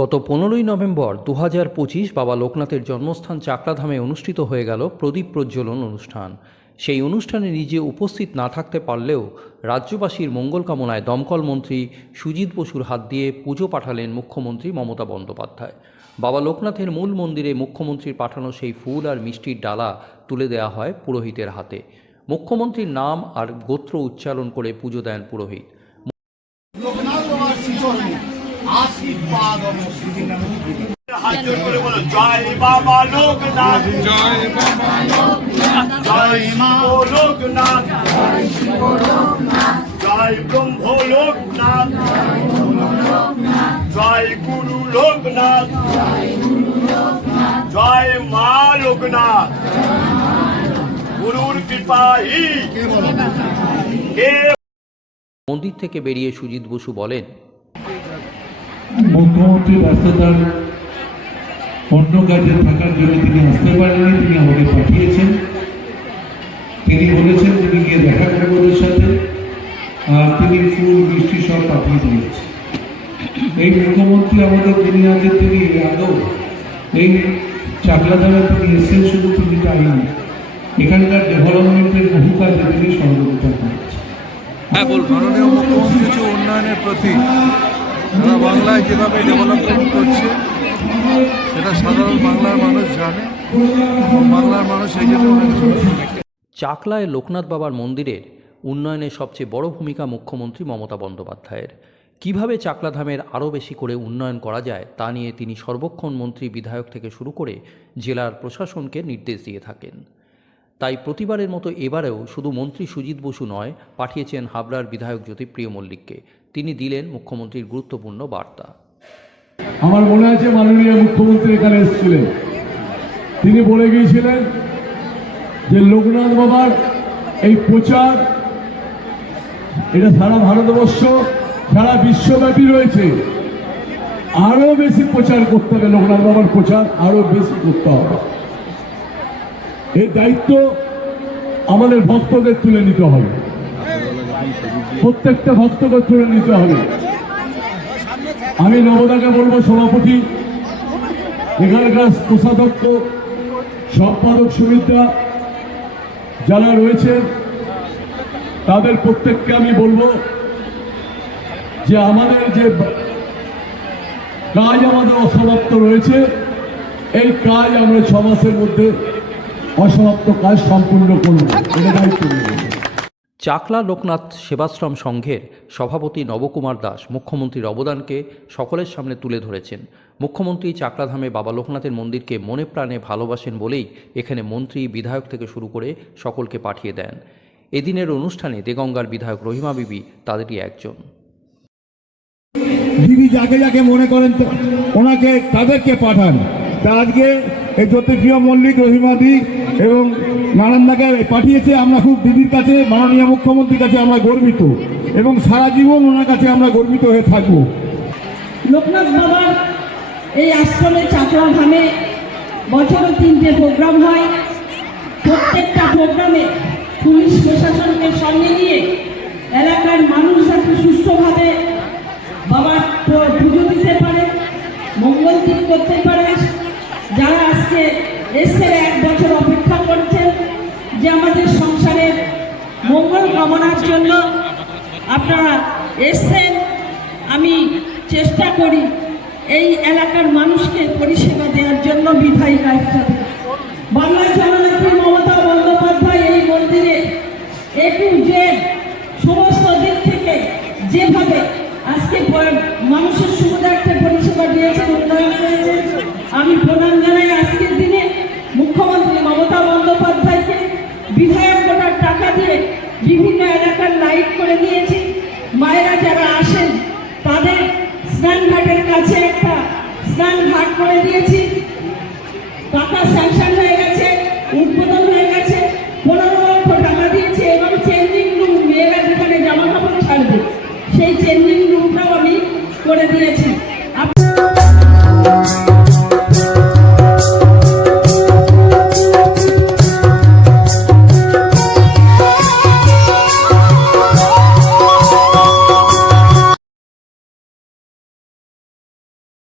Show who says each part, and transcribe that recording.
Speaker 1: গত পনেরোই নভেম্বর দু হাজার পঁচিশ বাবা লোকনাথের জন্মস্থান চাকলাধামে অনুষ্ঠিত হয়ে গেল প্রদীপ প্রজ্বলন অনুষ্ঠান। সেই অনুষ্ঠানে নিজে উপস্থিত না থাকতে পারলেও রাজ্যবাসীর মঙ্গল কামনায় দমকল মন্ত্রী সুজিত বসুর হাত দিয়ে পুজো পাঠালেন মুখ্যমন্ত্রী মমতা বন্দ্যোপাধ্যায়। বাবা লোকনাথের মূল মন্দিরে মুখ্যমন্ত্রীর পাঠানো সেই ফুল আর মিষ্টির ডালা তুলে দেওয়া হয় পুরোহিতের হাতে। মুখ্যমন্ত্রীর নাম আর গোত্র উচ্চারণ করে পুজো দেন পুরোহিত।
Speaker 2: আশীর্বাদ
Speaker 3: হাত জোর করে বলো জয় বাবা লোকনাথ।
Speaker 4: জয় বাবা
Speaker 3: জয় মা লোকনাথ। জয় ব্রহ্ম লোকনাথ। জয় গুরু লোকনাথ। জয় মা লোকনাথ। গুরুর কৃপাহি
Speaker 1: মন্দির থেকে বেরিয়ে সুজিত বসু বলেন
Speaker 5: মুখ্যমন্ত্রী ব্যস্ততার অন্য কাজে থাকার জন্য তিনি আসতে পারেননি, তিনি আমাকে পাঠিয়েছেন। তিনি বলেছেন তিনি গিয়ে দেখা করবেন ওদের সাথে। আর তিনি ফুল মিষ্টি সব পাঠিয়ে দিয়েছেন। এই মুখ্যমন্ত্রী আমাদের যিনি আছেন, তিনি আগেও এই চাকলাদারে তিনি এসেছেন, শুধু তিনি তাই না এখানকার ডেভেলপমেন্টের বহু কাজে তিনি সহযোগিতা করেছেন।
Speaker 4: মাননীয় মুখ্যমন্ত্রী উন্নয়নের প্রতীক সারা বাংলায় যেভাবে ডেভেলপমেন্ট করছে, সেটা সাধারণ বাংলার মানুষ জানে বাংলার মানুষ এই জন্য।
Speaker 1: চাকলায় লোকনাথ বাবার মন্দিরের উন্নয়নে সবচেয়ে বড় ভূমিকা মুখ্যমন্ত্রী মমতা বন্দ্যোপাধ্যায়ের কীভাবে চাকলাধামের আরও বেশি করে উন্নয়ন করা যায়, তা নিয়ে তিনি সর্বক্ষণ মন্ত্রী বিধায়ক থেকে শুরু করে জেলার প্রশাসনকে নির্দেশ দিয়ে থাকেন তাই প্রতিবারের মতো এবারেও শুধু মন্ত্রী সুজিত বসু নয়, পাঠিয়েছেন হাবড়ার বিধায়ক জ্যোতিপ্রিয় মল্লিককে। তিনি দিলেন মুখ্যমন্ত্রীর গুরুত্বপূর্ণ বার্তা।
Speaker 5: আমার মনে আছে মাননীয় মুখ্যমন্ত্রী এখানে এসেছিলেন। তিনি বলে গিয়েছিলেন যে লোকনাথ বাবার এই প্রচার, এটা সারা ভারতবর্ষ, সারা বিশ্বব্যাপী রয়েছে। আরও বেশি প্রচার করতে হবে, লোকনাথ বাবার প্রচার আরও বেশি করতে হবে। এই দায়িত্ব আমাদের ভক্তদের তুলে নিতে হবে। প্রত্যেকটা ভক্তকে তুলে নিতে হবে। আমি নবদাকে বলব, সভাপতি, এখানকার কোষাধ্যক্ষ সম্পাদক সুবিধা যারা রয়েছে তাদের প্রত্যেককে আমি বলব যে আমাদের যে কাজ আমাদের অসমাপ্ত রয়েছে, এই কাজ আমরা ছ মাসের মধ্যে অসমাপ্ত কাজ সম্পূর্ণ করব এটা দায়িত্ব
Speaker 1: চাকলা লোকনাথ সেবাশ্রম সংঘের সভাপতি নবকুমার দাস মুখ্যমন্ত্রীর অবদানকে সকলের সামনে তুলে ধরেছেন। মুখ্যমন্ত্রী চাকলাধামে বাবা লোকনাথের মন্দিরকে মনে প্রাণে ভালোবাসেন বলেই এখানে মন্ত্রী বিধায়ক থেকে শুরু করে সকলকে পাঠিয়ে দেন। এদিনের অনুষ্ঠানে দেগঙ্গার বিধায়ক রহিমা বিবি তাদেরই একজন।
Speaker 6: দিদি যাকে যাকে মনে করেন ওনাকে তাদেরকে পাঠান। তা আজকে এই জ্যোতিপ্রিয় মল্লিক রহিমাদি এবং নারায়ণদাকে পাঠিয়েছে আমরা খুব দিদির কাছে, মাননীয় মুখ্যমন্ত্রীর কাছে আমরা গর্বিত এবং সারা জীবন ওনার কাছে আমরা গর্বিত হয়ে থাকব।
Speaker 7: লোকনাথ বাবার এই আশ্রমে চাকরা ধামে বছরে তিনটে প্রোগ্রাম হয়। প্রত্যেকটা প্রোগ্রামে পুলিশ প্রশাসনকে সঙ্গে নিয়ে এলাকার মানুষ যাতে সুস্থভাবে বাবার পুজো দিতে পারে, মঙ্গল দিন করতে পারে আজকে এসে এক বছর অপেক্ষা করছেন যে আমাদের সংসারের মঙ্গল কামনার জন্য আপনারা এসছেন। আমি চেষ্টা করি এই এলাকার মানুষকে পরিষেবা দেওয়ার জন্য বিধায়িকা হিসাবে বাংলা জননেত্রী মমতা বন্দ্যোপাধ্যায় এই মন্দিরে এ টু জেড সমস্ত দিক থেকে যেভাবে আজকে মানুষের সুবিধার্থে পরিষেবা দিয়েছেন, উন্নয়ন করেছেন আমি প্রণাম বিভিন্ন এলাকার লাইট করে দিয়েছি। মায়েরা যারা আসেন, তাদের স্নান ঘাটের কাছে একটা স্নান ঘাট করে দিয়েছি। টাকা স্যাংশন হয়ে গেছে, উদ্বোধন হয়ে গেছে। পনেরো লক্ষ টাকা দিয়েছি এবং চেঞ্জিং রুম মেয়েরা যেখানে জামা কাপড় ছাড়বে, সেই চেঞ্জিং রুমটাও আমি করে দিয়েছি।